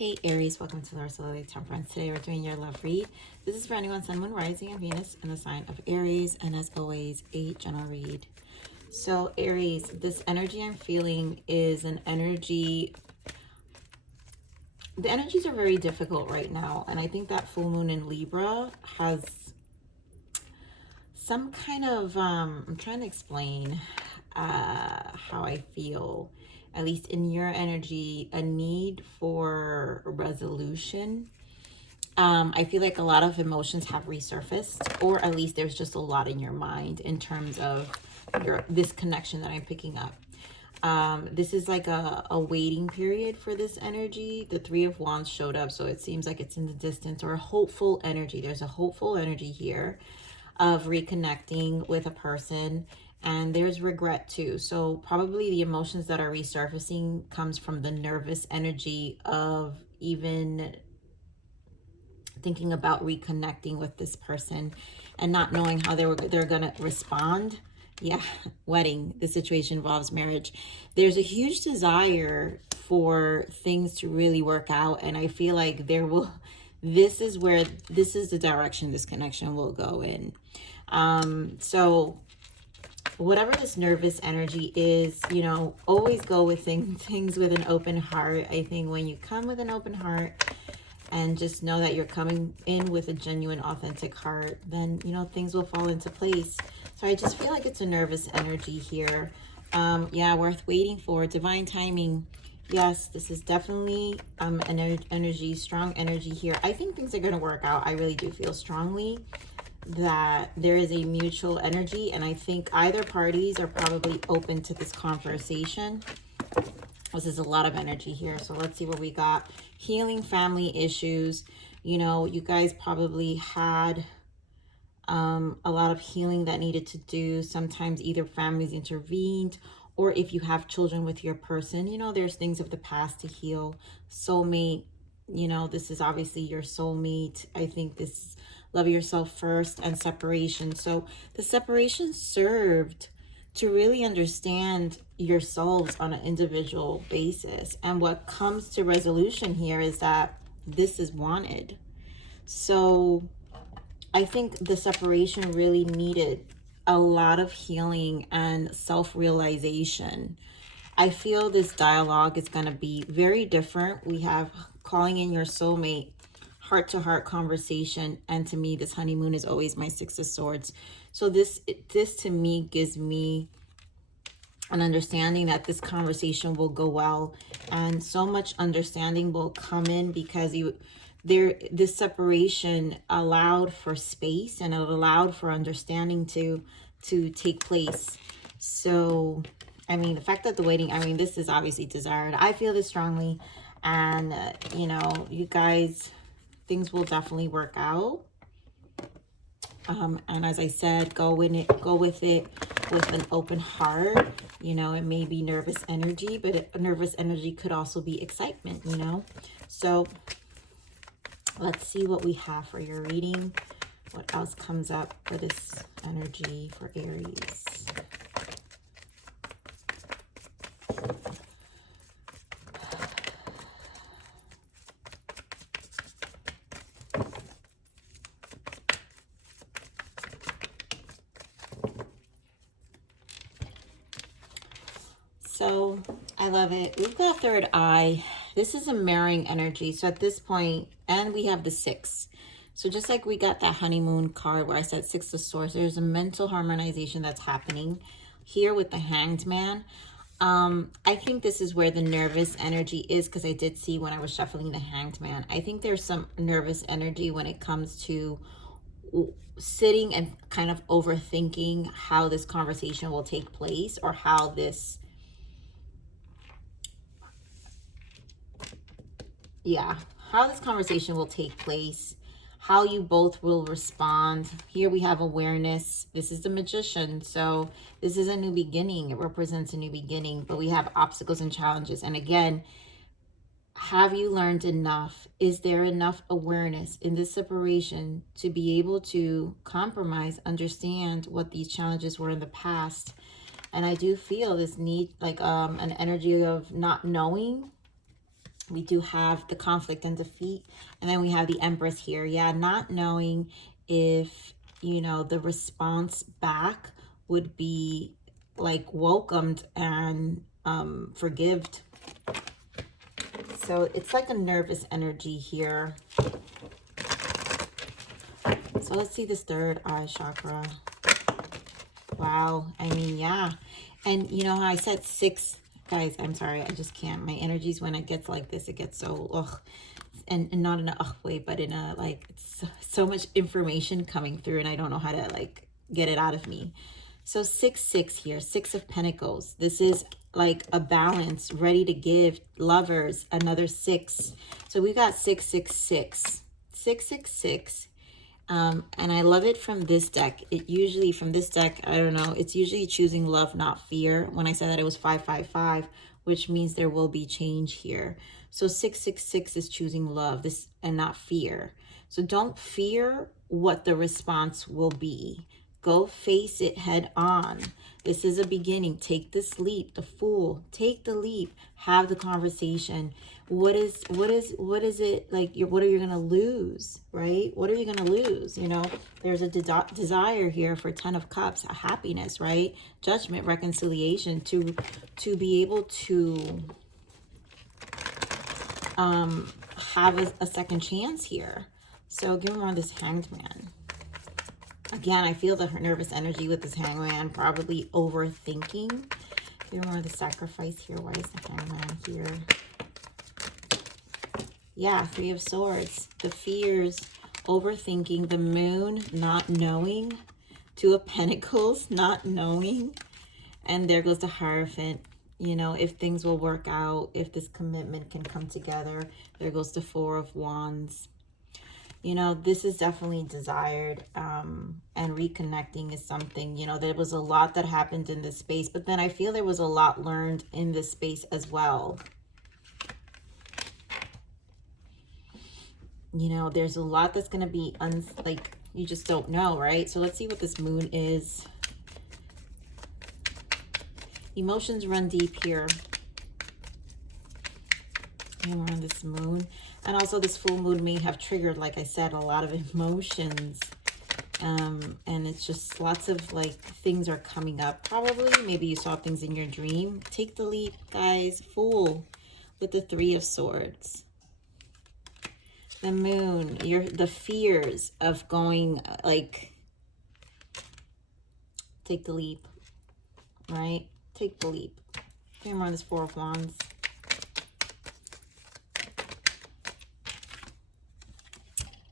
Hey Aries, welcome to the Arieslovereadings Temperance. Today we're doing your love read. This is for anyone, Sun, Moon, Rising, and Venus in the sign of Aries, and as always, a general read. So Aries, this energy I'm feeling is an energy. The energies are very difficult right now, and I think that full moon in Libra has some kind of I'm trying to explain how I feel, at least in your energy, a need for resolution. I feel like a lot of emotions have resurfaced, or at least there's just a lot in your mind in terms of this connection that I'm picking up. This is like a waiting period for this energy. The Three of Wands showed up, so it seems like it's in the distance, or a hopeful energy. There's a hopeful energy here of reconnecting with a person, and there's regret too. So probably the emotions that are resurfacing comes from the nervous energy of even thinking about reconnecting with this person and not knowing how they're gonna respond. Yeah, wedding. The situation involves marriage. There's a huge desire for things to really work out, and I feel like this is the direction this connection will go in. So whatever this nervous energy is, you know, always go with things with an open heart. I think when you come with an open heart and just know that you're coming in with a genuine, authentic heart, then, you know, things will fall into place. So I just feel like it's a nervous energy here. Yeah, worth waiting for. Divine timing. Yes, this is definitely an energy, strong energy here. I think things are going to work out. I really do feel strongly that there is a mutual energy, and I think either parties are probably open to this conversation. This is a lot of energy here, so let's see what we got. Healing family issues. You know, you guys probably had a lot of healing that needed to do. Sometimes either families intervened, or if you have children with your person, you know, there's things of the past to heal. Soulmate, you know, this is obviously your soulmate. I think this is love yourself first, and separation. So the separation served to really understand yourselves on an individual basis. And what comes to resolution here is that this is wanted. So I think the separation really needed a lot of healing and self-realization. I feel this dialogue is going to be very different. We have calling in your soulmate, heart-to-heart conversation, and to me, this honeymoon is always my Six of Swords. So this to me gives me an understanding that this conversation will go well, and so much understanding will come in because this separation allowed for space, and it allowed for understanding to take place. So I mean, the fact that the waiting, I mean, this is obviously desired. I feel this strongly, and you know, you guys, things will definitely work out. And as I said, go with it with an open heart. You know, it may be nervous energy, but nervous energy could also be excitement, you know. So let's see what we have for your reading. What else comes up for this energy for Aries? So I love it. We've got third eye. This is a mirroring energy. So at this point, and we have the six. So just like we got that honeymoon card where I said Six of Swords, there's a mental harmonization that's happening here with the Hanged Man. I think this is where the nervous energy is, because I did see when I was shuffling the Hanged Man. I think there's some nervous energy when it comes to sitting and kind of overthinking how this conversation will take place, or how this how this conversation will take place, how you both will respond. Here we have awareness. This is the Magician, so this is a new beginning. It represents a new beginning, but we have obstacles and challenges. And again, have you learned enough? Is there enough awareness in this separation to be able to compromise, understand what these challenges were in the past? And I do feel this need, like an energy of not knowing We do have the conflict and defeat. And then we have the Empress here. Yeah, not knowing if, you know, the response back would be like welcomed and forgived. So it's like a nervous energy here. So let's see this third eye chakra. Wow. I mean, yeah. And you know how I said 6, guys, I'm sorry. I just can't. My energies, when it gets like this, it gets so, ugh. And not in a ugh way, but in a, like, it's so much information coming through and I don't know how to, like, get it out of me. So 6 here, 6 of Pentacles. This is like a balance, ready to give, lovers, another 6. So we got 666. 666. And I love it from this deck. It usually, from this deck, I don't know, it's usually choosing love, not fear. When I said that, it was 555, which means there will be change here. So 666 is choosing love, this, and not fear. So don't fear what the response will be. Go face it head on. This is a beginning. Take this leap, the Fool. Take the leap. Have the conversation. What is it like? What are you gonna lose, right? What are you gonna lose? You know, there's a desire here for 10 of Cups, a happiness, right? Judgment, reconciliation, to be able to have a second chance here. So give me more on this Hanged Man. Again, I feel the nervous energy with this Hangman, probably overthinking. Give me more of the Sacrifice here. Why is the Hangman here? Yeah, 3 of Swords. The fears, overthinking, the Moon, not knowing. 2 of Pentacles, not knowing. And there goes the Hierophant. You know, if things will work out, if this commitment can come together. There goes the 4 of Wands. You know, this is definitely desired, and reconnecting is something, you know, there was a lot that happened in this space, but then I feel there was a lot learned in this space as well. You know, there's a lot that's going to be, like, you just don't know, right? So let's see what this Moon is. Emotions run deep here. And we're on this Moon. And also this full moon may have triggered, like I said, a lot of emotions. And it's just lots of, like, things are coming up. Probably, maybe you saw things in your dream. Take the leap, guys. Fool with the 3 of Swords. The Moon, the fears of going, like, take the leap, right? Take the leap. Here more on this 4 of Wands.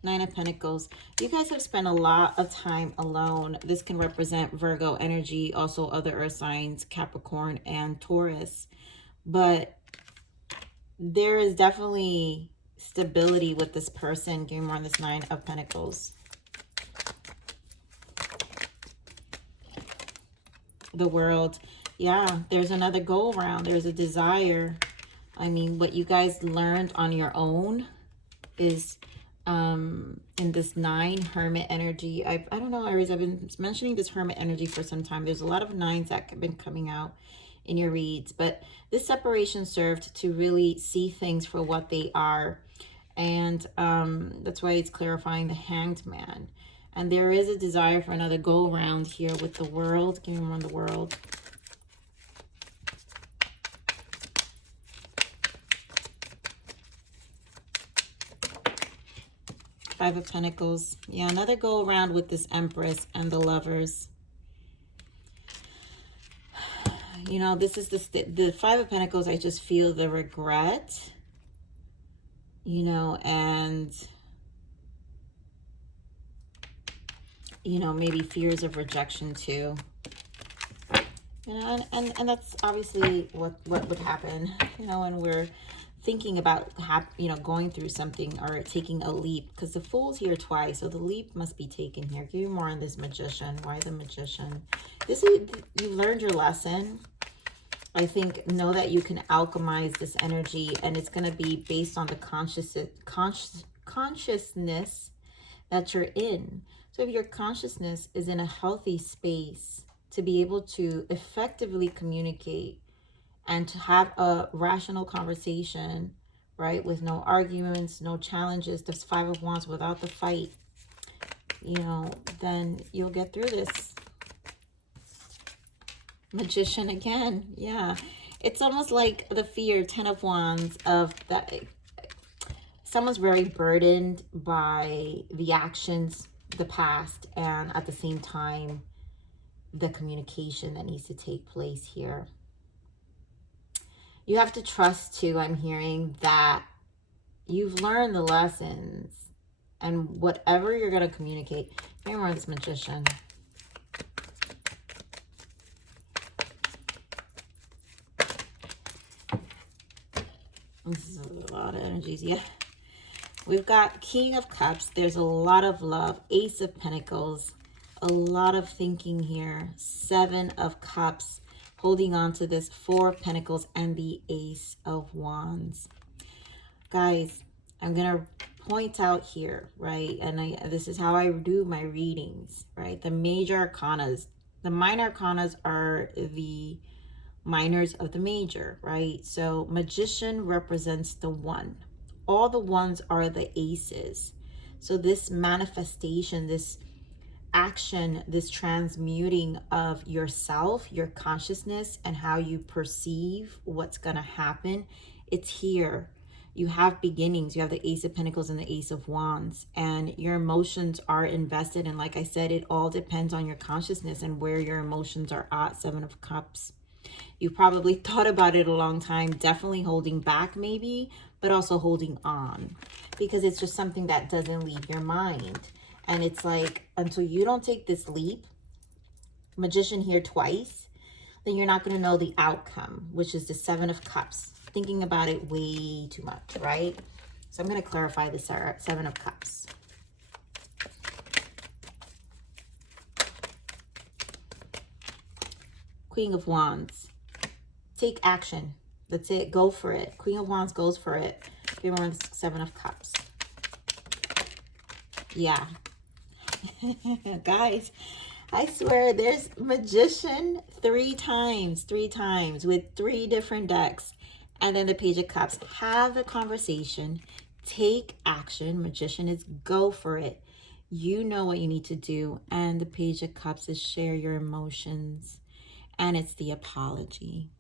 Nine of Pentacles. You guys have spent a lot of time alone. This can represent Virgo energy, also other earth signs, Capricorn and Taurus. But there is definitely stability with this person. Give me more on this 9 of Pentacles. The World. Yeah, there's another go around. There's a desire. I mean, what you guys learned on your own is in this 9 Hermit energy. I don't know, Aries, I've been mentioning this Hermit energy for some time. There's a lot of 9s that have been coming out in your reads, but this separation served to really see things for what they are, and that's why it's clarifying the Hanged Man. And there is a desire for another go around here with the World. Give me more on the World. Five of Pentacles. Yeah, another go around with this Empress and the Lovers. You know, this is the 5 of Pentacles. I just feel the regret, you know, and, you know, maybe fears of rejection too. You know, and that's obviously what would happen, you know, when we're thinking about, you know, going through something or taking a leap, because the Fool's here twice, so the leap must be taken here. Give me more on this Magician. Why the Magician? This is, you learned your lesson. I think, know that you can alchemize this energy, and it's going to be based on the consciousness that you're in. So if your consciousness is in a healthy space to be able to effectively communicate and to have a rational conversation right? With no arguments, no challenges, this Five of Wands without the fight, you know, then you'll get through this. Magician again. Yeah. It's almost like the fear, 10 of Wands, of that. Someone's very burdened by the actions, the past, and at the same time, the communication that needs to take place here. You have to trust too, I'm hearing, that you've learned the lessons, and whatever you're going to communicate. Remember this Magician. This is a lot of energies, yeah. We've got King of Cups. There's a lot of love. Ace of Pentacles. A lot of thinking here. 7 of Cups. Holding on to this 4 of Pentacles and the Ace of Wands. Guys, I'm going to point out here, right? And this is how I do my readings, right? The major arcanas. The minor arcanas are the minors of the major, right? So Magician represents the 1. All the ones are the aces. So this manifestation, this action, this transmuting of yourself, your consciousness, and how you perceive what's going to happen, it's here. You have beginnings. You have the Ace of Pentacles and the Ace of Wands, and your emotions are invested. And like I said, it all depends on your consciousness and where your emotions are at. 7 of Cups. You've probably thought about it a long time, definitely holding back maybe, but also holding on, because it's just something that doesn't leave your mind. And it's like, until you don't take this leap, Magician here twice, then you're not going to know the outcome, which is the 7 of Cups. Thinking about it way too much, right? So I'm going to clarify the 7 of Cups. Queen of Wands. Take action. That's it. Go for it. Queen of Wands goes for it. Remember the 7 of Cups. Yeah. Guys, I swear there's Magician 3 times with 3 different decks. And then the Page of Cups. Have a conversation. Take action. Magician is go for it. You know what you need to do. And the Page of Cups is share your emotions. And it's the apology.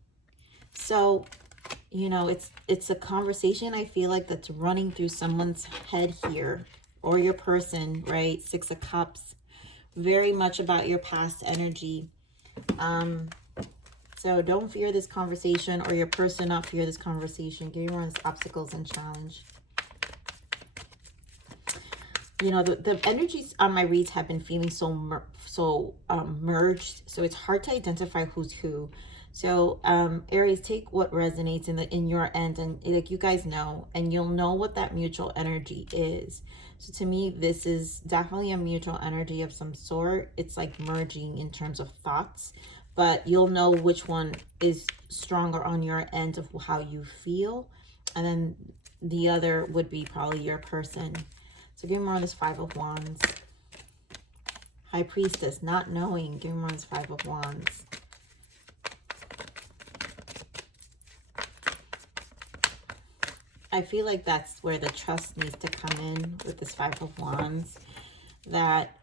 So, you know, it's a conversation, I feel like, that's running through someone's head here, or your person, right? 6 of Cups, very much about your past energy. So don't fear this conversation, or your person not fear this conversation. Give me obstacles and challenge. You know, the energies on my reads have been feeling so merged, so it's hard to identify who's who. So Aries, take what resonates in your end, and like you guys know, and you'll know what that mutual energy is. So to me, this is definitely a mutual energy of some sort. It's like merging in terms of thoughts, but you'll know which one is stronger on your end of how you feel, and then the other would be probably your person. So give me more on this 5 of Wands. High Priestess, not knowing. Give me more on this 5 of Wands. I feel like that's where the trust needs to come in with this 5 of Wands. That,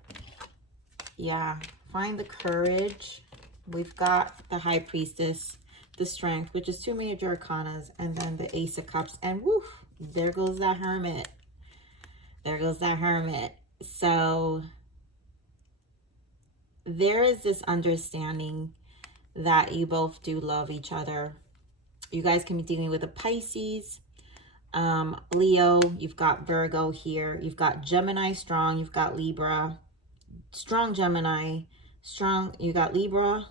yeah, find the courage. We've got the High Priestess, the Strength, which is 2 major arcanas, and then the Ace of Cups, and woof, there goes that Hermit. There goes that Hermit. So there is this understanding that you both do love each other. You guys can be dealing with a Pisces, Leo, you've got Virgo here, you've got Gemini strong, you've got Libra, strong Gemini, strong, you got Libra,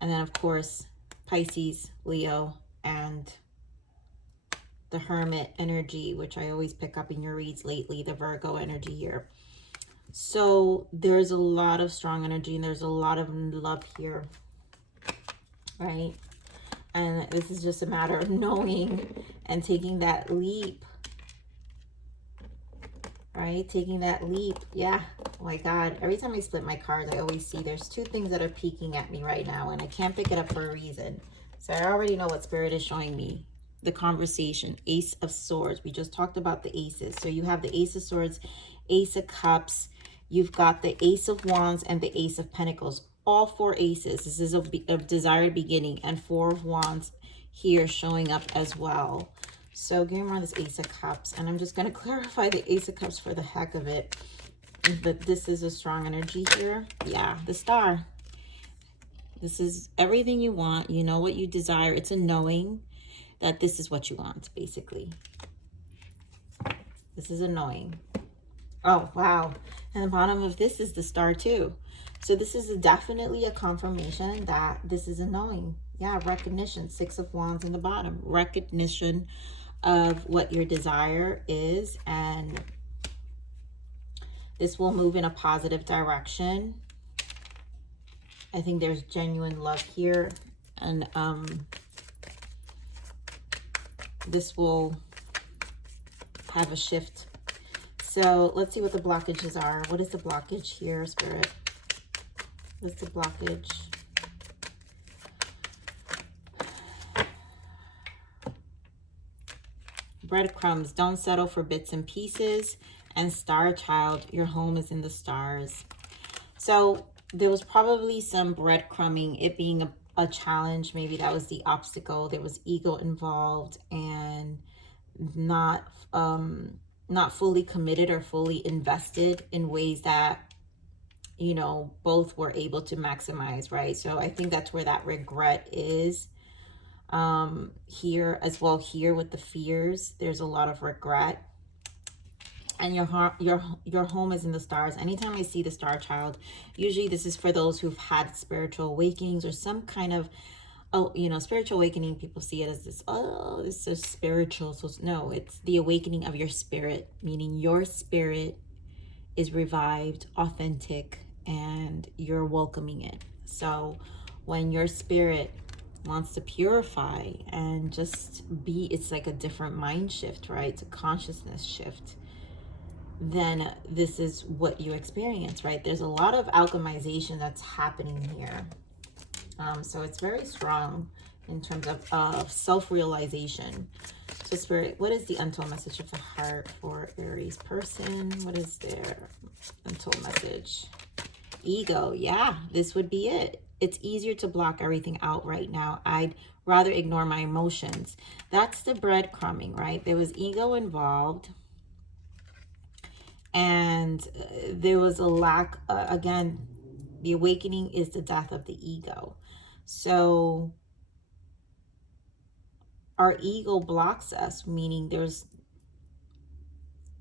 and then of course Pisces, Leo, and the Hermit energy, which I always pick up in your reads lately, the Virgo energy here. So there's a lot of strong energy, and there's a lot of love here, right? And this is just a matter of knowing and taking that leap, right? Taking that leap. Yeah. Oh my God. Every time I split my cards, I always see there's 2 things that are peeking at me right now, and I can't pick it up for a reason. So I already know what Spirit is showing me. the conversation. Ace of Swords. We just talked about the aces. So you have the Ace of Swords, Ace of Cups. You've got the Ace of Wands and the Ace of Pentacles. All 4 aces. This is a desired beginning. And 4 of Wands here showing up as well. So give me more of this Ace of Cups. And I'm just going to clarify the Ace of Cups for the heck of it. But this is a strong energy here. Yeah, the Star. This is everything you want. You know what you desire. It's a knowing that this is what you want, basically. This is a knowing. Oh, wow. And the bottom of this is the Star too. So this is definitely a confirmation that this is a knowing. Yeah, recognition. 6 of Wands in the bottom. Recognition of what your desire is. And this will move in a positive direction. I think there's genuine love here. And this will have a shift. So let's see what the blockages are. What is the blockage here, Spirit? What's the blockage? Breadcrumbs. Don't settle for bits and pieces. And Star Child. Your home is in the stars. So there was probably some breadcrumbing. It being a challenge. Maybe that was the obstacle. There was ego involved. And not fully committed or fully invested in ways that, you know, both were able to maximize, right? So I think that's where that regret is. Here as well, here with the fears, there's a lot of regret. And your home is in the stars. Anytime I see the Star Child, usually this is for those who've had spiritual awakenings or some kind of, oh, you know, spiritual awakening. People see it as this, oh, this is spiritual. So no, it's the awakening of your spirit, meaning your spirit is revived, authentic, and you're welcoming it. So when your spirit wants to purify and just be, it's like a different mind shift, right? It's a consciousness shift. Then this is what you experience, right? There's a lot of alchemization that's happening here. So it's very strong in terms of self-realization. So Spirit, what is the untold message of the heart for Aries person? What is their untold message? Ego. Yeah, this would be it. It's easier to block everything out right now. I'd rather ignore my emotions. That's the breadcrumbing, right? There was ego involved. And there was a lack, again, the awakening is the death of the ego. So our ego blocks us, meaning there's,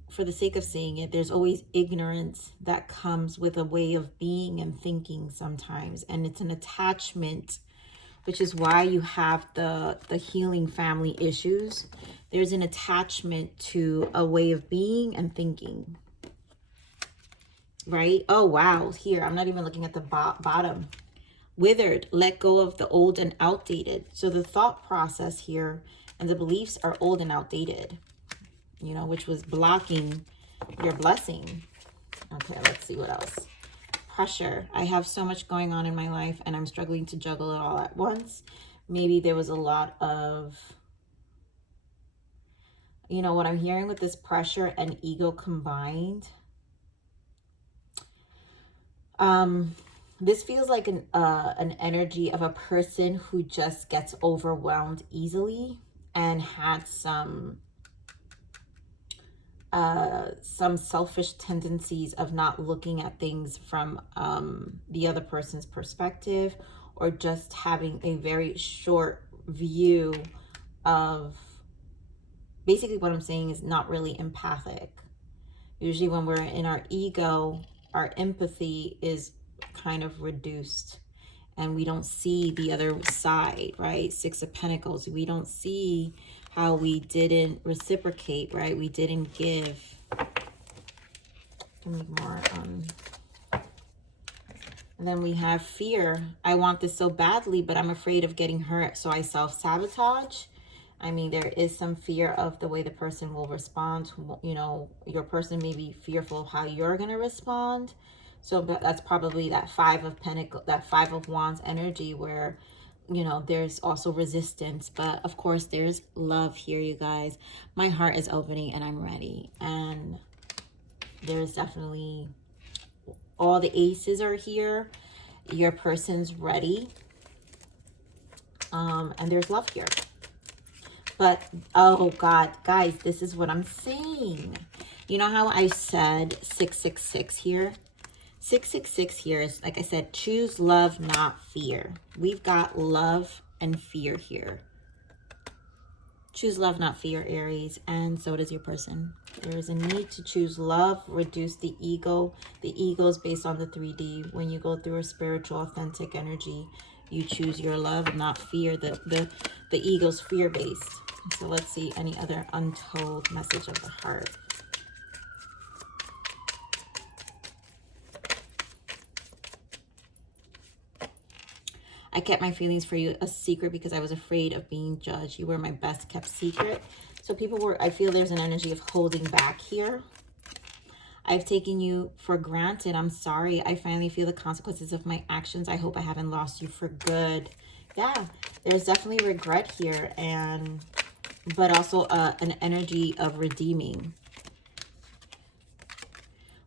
for the sake of saying it, there's always ignorance that comes with a way of being and thinking sometimes. And it's an attachment, which is why you have the healing family issues. There's an attachment to a way of being and thinking. Right? Oh, wow. Here, I'm not even looking at the bottom. Withered, let go of the old and outdated. So the thought process here and the beliefs are old and outdated, you know, which was blocking your blessing. Okay, let's see what else. Pressure. I have so much going on in my life and I'm struggling to juggle it all at once. Maybe there was a lot of, you know, what I'm hearing with this pressure and ego combined. This feels like an energy of a person who just gets overwhelmed easily and had some selfish tendencies of not looking at things from the other person's perspective, or just having a very short view of, basically what I'm saying is not really empathic. Usually when we're in our ego, our empathy is kind of reduced and we don't see the other side, right? 6 of Pentacles. We don't see how we didn't reciprocate, right? We didn't give. Give me more. And then we have fear. I want this so badly, but I'm afraid of getting hurt, so I self-sabotage. I mean, there is some fear of the way the person will respond. You know, your person may be fearful of how you're going to respond. So that's probably that 5 of Pentacles, that 5 of Wands energy where you know, there's also resistance, but of course there's love here, you guys. My heart is opening and I'm ready. And there's definitely, all the aces are here. Your person's ready. And there's love here. But, oh God, guys, this is what I'm saying. You know how I said 666 here? 666 here is, like I said, choose love, not fear. We've got love and fear here. Choose love, not fear, Aries, and so does your person. There is a need to choose love, reduce the ego. The ego is based on the 3D. When you go through a spiritual, authentic energy, you choose your love, not fear. The ego's fear-based. So let's see any other untold message of the heart. I kept my feelings for you a secret because I was afraid of being judged. You were my best kept secret. So people were, I feel there's an energy of holding back here. I've taken you for granted. I'm sorry. I finally feel the consequences of my actions. I hope I haven't lost you for good. Yeah, there's definitely regret here, but also an energy of redeeming.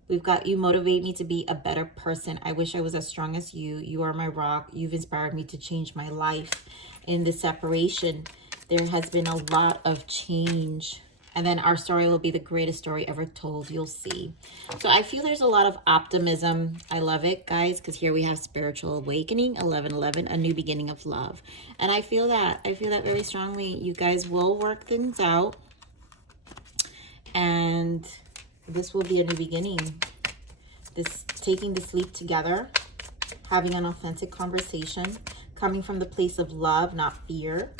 We've got, you motivate me to be a better person. I wish I was as strong as you. You are my rock. You've inspired me to change my life. In the separation, there has been a lot of change. And then our story will be the greatest story ever told. You'll see. So I feel there's a lot of optimism. I love it, guys, because here we have spiritual awakening, 1111, a new beginning of love. And I feel that. I feel that very strongly. You guys will work things out. And this will be a new beginning. This taking this leap together, having an authentic conversation, coming from the place of love, not fear.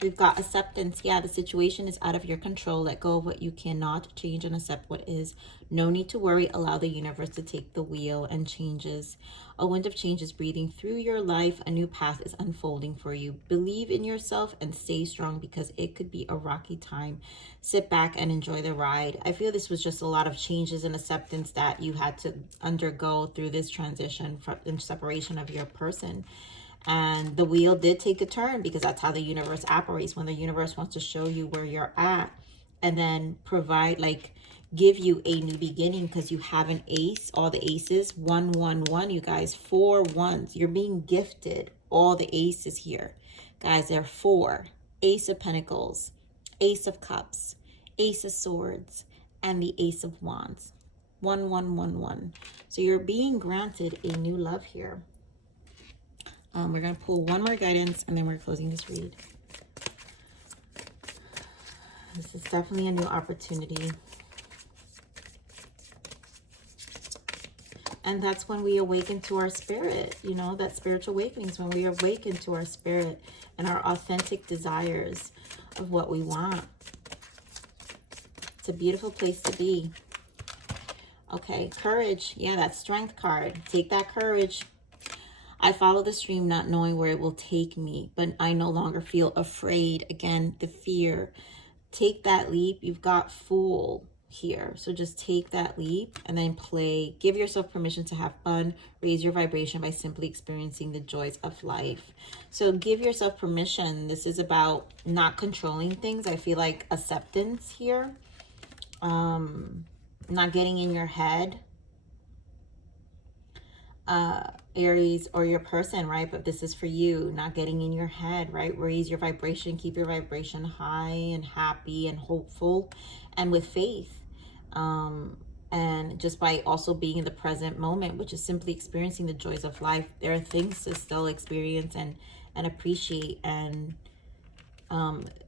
We've got acceptance. Yeah, the situation is out of your control. Let go of what you cannot change and accept what is. No need to worry. Allow the universe to take the wheel and changes. A wind of change is breathing through your life. A new path is unfolding for you. Believe in yourself and stay strong because it could be a rocky time. Sit back and enjoy the ride. I feel this was just a lot of changes and acceptance that you had to undergo through this transition and separation of your person. And the wheel did take a turn because that's how the universe operates. When the universe wants to show you where you're at and then provide, like, give you a new beginning because you have an ace, all the aces, 111, you guys, 4 ones. You're being gifted all the aces here. Guys, there are 4. Ace of Pentacles, Ace of Cups, Ace of Swords, and the Ace of Wands. 1111. So you're being granted a new love here. We're going to pull one more guidance and then we're closing this read. This is definitely a new opportunity. And that's when we awaken to our spirit, you know, that spiritual awakening is when we awaken to our spirit and our authentic desires of what we want. It's a beautiful place to be. Okay, courage. Yeah, that strength card. Take that courage. I follow the stream not knowing where it will take me, but I no longer feel afraid. Again, the fear. Take that leap. You've got Fool here. So just take that leap and then play. Give yourself permission to have fun. Raise your vibration by simply experiencing the joys of life. So give yourself permission. This is about not controlling things. I feel like acceptance here. Not getting in your head. Aries, or your person, right? But this is for you, not getting in your head, right? Raise your vibration, keep your vibration high and happy and hopeful and with faith. And just by also being in the present moment, which is simply experiencing the joys of life. There are things to still experience and appreciate. And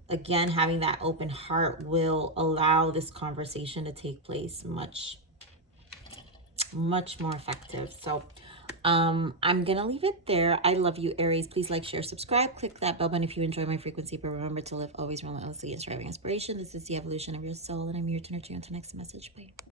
again, having that open heart will allow this conversation to take place much more effective. So I'm gonna leave it there. I love you, Aries. Please like, share, subscribe, click that bell button if you enjoy my frequency, but remember to live always relentlessly in striving inspiration. This is the evolution of your soul, and I'm here to nurture you. Until next message. Bye.